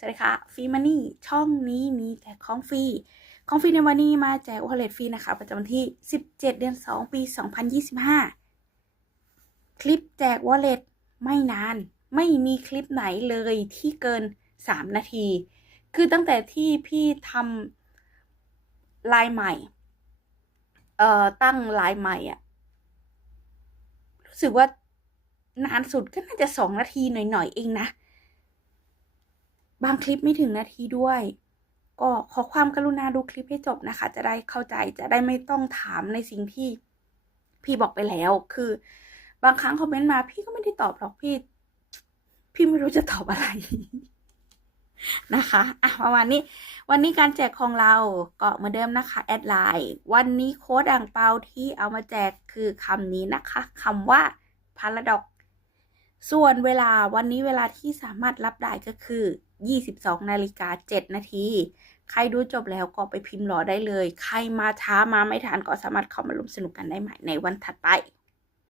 สวัสดีค่ะฟรีมันนี่ช่องนี้มีแจกของฟรีของฟรีในวันนี้มาแจกวอลเล็ตฟรีนะคะ ประจำวันที่ 17 เดือน 2 ปี 2025 คลิปแจกวอลเล็ตไม่นาน ไม่มีคลิปไหนเลยที่เกิน 3 นาที คือตั้งแต่ที่พี่ทำลายใหม่ เอ่อ ตั้งลายใหม่อะรู้สึกว่านานสุดก็น่าจะสองนาทีหน่อยๆเองนะ บางคลิปไม่ถึงนาทีด้วย ก็ขอความกรุณาดูคลิปให้จบนะคะ จะได้เข้าใจจะได้ไม่ต้องถามในสิ่งที่พี่บอกไปแล้ว คือบางครั้งคอมเมนต์มา พี่ก็ไม่ได้ตอบหรอกพี่ พี่ไม่รู้จะตอบอะไรนะคะอะประมาณนี้ วันนี้การแจกของเราก็เหมือนเดิมนะคะแอดไลน์วันนี้โค้ดอ่างเปาที่เอามาแจกคือคำนี้นะคะคำว่า paradox ส่วนเวลาวันนี้เวลาที่สามารถรับได้ก็คือ 22 นาฬิกา 7 นาที ใครดูจบแล้วก็ไปพิมพ์รอได้เลย ใครมาช้ามาไม่ทันก็สามารถเข้ามาร่วมสนุกกันได้ใหม่ในวันถัดไป